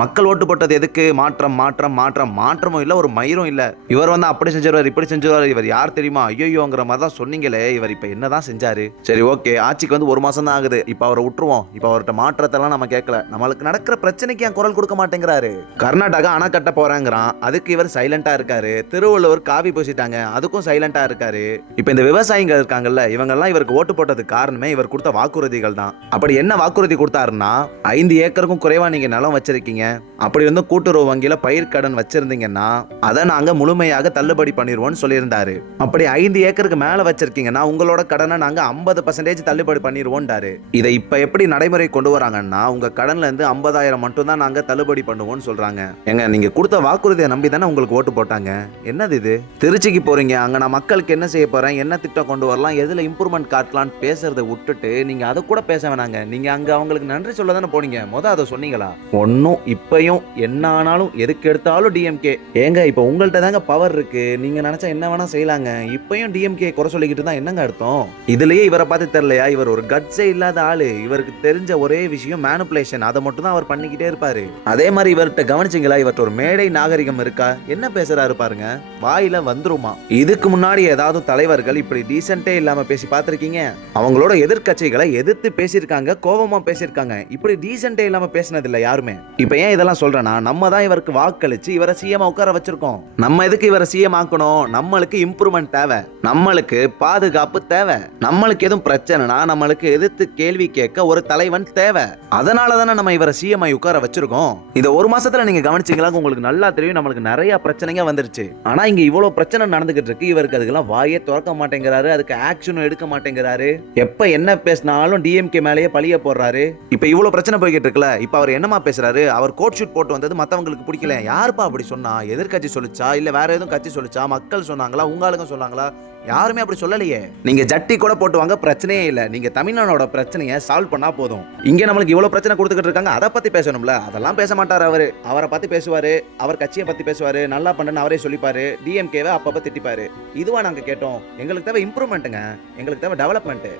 மக்கள் ஓட்டு போட்டது எதுக்கு? மாற்றம் மாற்றம் மாற்றம். மாற்றமும் இல்ல, ஒரு மயிரும் இல்ல. இவர் வந்து அப்படி செஞ்சிருவாரு, இப்படி செஞ்சிருவாரு. இவர் யார் தெரியுமா? ஐயோங்கிற மாதிரி தான் சொன்னீங்களே. இவர் இப்ப என்னதான் செஞ்சாரு? சரி, ஓகே, ஆட்சிக்கு வந்து 1 மாசம் தான் ஆகுது. இப்ப அவரை விட்டுருவோம். இப்ப அவர்கிட்ட மாற்றத்தெல்லாம் நம்ம கேட்கல. நம்மளுக்கு நடக்கிற பிரச்சனைக்கு ஏன் குரல் கொடுக்க மாட்டேங்கிறாரு? கர்நாடகா அணை கட்ட போறாங்கிறான், அதுக்கு இவர் சைலண்டா இருக்காரு. திருவள்ளுவர் காவி பூசிட்டாங்க, அதுக்கும் சைலண்டா இருக்காரு. இப்ப இந்த விவசாயிகள் இருக்காங்கல்ல, இவங்க எல்லாம் இவருக்கு ஓட்டு போட்டதுக்கு காரணமே இவர் கொடுத்த வாக்குறுதிகள் தான். அப்படி என்ன வாக்குறுதி கொடுத்தாருன்னா, 5 ஏக்கருக்கும் குறைவா நீங்க நிலம் வச்சிருக்கீங்க, அப்படி வந்து கூட்டுறவு வங்கியில பயிர் கடன் வச்சிருந்தீங்கன்னா அதை நாங்க முழுமையாக தள்ளுபடி பண்ணிடுவோம்னு சொல்லியிருந்தாரு. அப்படி 5 ஏக்கருக்கு மேல வச்சிருக்கீங்கன்னா உங்களோட கடனை நாங்க 50% தள்ளுபடி பண்ணிடுவோம்டாரு. இதை இப்ப எப்படி நடைமுறை கொண்டு வராங்கன்னா, உங்க கடன்ல இருந்து 50,000 மட்டும் தான் நாங்க தள்ளுபடி பண்ணுவோம்னு சொல்றாங்க. ஏங்க, நீங்க கொடுத்த வாக்குறுதியை நம்பி தானே உங்களுக்கு ஓட்டு போட்டாங்க. என்னது இது? திருச்சிக்கு போறீங்க, அங்க நான் மக்களுக்கு என்ன செய்ய போறேன், என்ன திட்டம் கொண்டு வரலாம், எதுல இம்ப்ரூவ்மெண்ட் காட்டலாம்னு பேசுறதை விட்டுட்டு நீங்க அதை கூட பேச வேணாங்க. நீங்க அங்க அவங்களுக்கு நன்றி சொல்ல தானே போனீங்க. அதை சொன்னீங்களா? ஒன்னும் இப்பயும் என்ன ஆனாலும் எதுக்கு எடுத்தாலும் டிஎம்கே. ஏங்க, இப்ப உங்கள்ட்ட தாங்க பவர் இருக்கு, நீங்க நினைச்சா என்ன வேணா செய்யலாங்க. இப்பயும் டிஎம்கே குறை சொல்லிக்கிட்டு தான் என்னங்க அர்த்தம்? இதுலயே இவரை பார்த்து தெரியலையா? இவர் ஒரு கட்ஸே இல்லாத ஆளு. இவருக்கு தெரிஞ்ச ஒரே விஷயம் மேனிபுலேஷன். அதை மட்டும் தான் அவர் பண்ணிக்கிட்டே இருப்பாரு. அதே மாதிரி இவர்கிட்ட கவனிச்சிங்களா? இவர்கிட்ட ஒரு மேடை நாகரிகம் இருக்கா? என்ன பேசுறாரு பாருங்க, வாயில வந்துருமா. இதுக்கு முன்னாடி ஏதாவது தலைவர்கள் இப்படி டீசென்ட்டே இல்லாம பேசி பார்த்திருக்கீங்க? அவங்களோட எதிர்கட்சிகளை எதிர்த்து பேசியிருக்காங்க, கோபமா பேசியிருக்காங்க. இப்படி டீசென்ட்டே இல்லாம பேசினது இல்ல யாருமே. இப்ப ஏன் இதெல்லாம் சொல்றேன்னா, நம்ம தான் இவருக்கு வாக்களிச்சு இவரை சிஎம் உட்கார வச்சிருக்கோம். நம்ம எதுக்கு இவரை சிஎம் ஆக்கணும்? நம்மளுக்கு இம்ப்ரூவ்மெண்ட் தேவை, நம்மளுக்கு பாதுகாப்பு தேவை, நம்மளுக்கு எதுவும் பிரச்சனைனா நம்மளுக்கு எதிர்த்து கேள்வி கேட்க ஒரு தலைவன் தேவை. அதனால தானே நம்ம இவரை சிஎம் உட்கார வச்சிருக்கோம். இதை 1 மாசத்துல நீங்க கவனிச்சீங்களா? உங்களுக்கு நல்லா தெரியும், நம்மளுக்கு நிறைய பிரச்சனைங்க வந்துருச்சு. ஆனா இங்க இவ்வளவு பிரச்சனை நடந்துகிட்டு இருக்கு, இவருக்கு அதுக்கெல்லாம் வாயே திறக்க மாட்டேங்கிறாரு, அதுக்கு ஆக்ஷனும் எடுக்க மாட்டேங்கிறாரு. எப்ப என்ன பேசினாலும் டிஎம்கே மேலேயே பழிய போடுறாரு. இப்ப இவ்வளவு பிரச்சனை போய்கிட்டு இருக்குல்ல, இப்ப அவர் என்னமா பேசுறாரு? அவர் கோட் ஷூட் போட்டு வந்தது மத்தவங்களுக்கு பிடிக்கல. யாருப்பா அப்படி சொன்னா? எதிர்கட்சி சொல்லிச்சா, இல்ல வேற எதுவும் கட்சி சொல்லிச்சா, மக்கள் சொன்னாங்களா, உங்களுக்கும் சொன்னாங்களா? யாருமே அப்படி சொல்லலையே. நீங்க ஜட்டி கூட போட்டு வாங்க, பிரச்சனையே இல்ல. நீங்க தமிழ்நாடோட பிரச்சனையை சால்வ் பண்ணா போதும். இங்க நம்மளுக்கு இவ்வளவு பிரச்சனை கொடுத்துக்கிட்டு இருக்காங்க, அதை பத்தி பேசணும்ல. அதெல்லாம் பேச மாட்டாரு அவரு. அவரை பத்தி பேசுவாரு, அவர் கட்சியை பத்தி பேசுவாரு, நல்லா பண்ணு அவரே சொல்லிப்பாரு, டிஎம்கேவை அப்பப்ப திட்டிப்பாரு. இதுவா நாங்க கேட்டோம்? எங்களுக்கு தேவை இம்ப்ரூவ்மெண்ட்டுங்க, எங்களுக்கு தேவை டெவலப்மெண்ட்.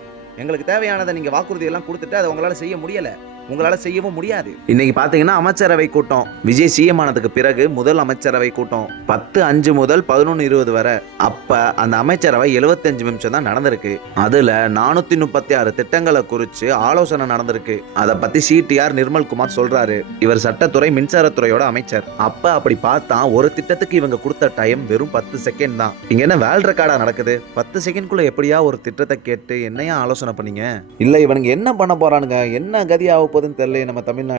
எங்களுக்கு தேவையானதை நீங்க வாக்குறுதி எல்லாம் கொடுத்துட்டு அதை உங்களால செய்ய முடியல, உங்களால செய்யவும் முடியாது. இன்னைக்கு பாத்தீங்கன்னா அமைச்சரவை கூட்டம். விஜய் சிஎம் ஆனதுக்கு பிறகு முதல் அமைச்சரவை கூட்டம் 10:05 முதல் 11:20 வரை. அப்ப அந்த அமைச்சரவை 75 நிமிஷம் தான் நடந்திருக்கு. அதுல 436 திட்டங்களை குறித்து ஆலோசனை நடந்திருக்கு. அதை பத்தி சிடிஆர் நிர்மல்குமார் சொல்றாரு. இவர் சட்டத்துறை மின்சாரத்துறையோட அமைச்சர். அப்ப அப்படி பார்த்தா ஒரு திட்டத்துக்கு இவங்க கொடுத்த டைம் வெறும் 10 செகண்ட் தான். இங்க என்ன வேல்ட் ரெக்கார்டா நடக்குது? 10 செகண்ட்குள்ள எப்படியா ஒரு திட்டத்தை கேட்டு என்னையா ஆலோசனை பண்ணீங்க? இல்ல இவனுங்க என்ன பண்ண போறானுங்க, என்ன கதியாக போதுன்னு தெரியல நம்ம தமிழ்நாடு.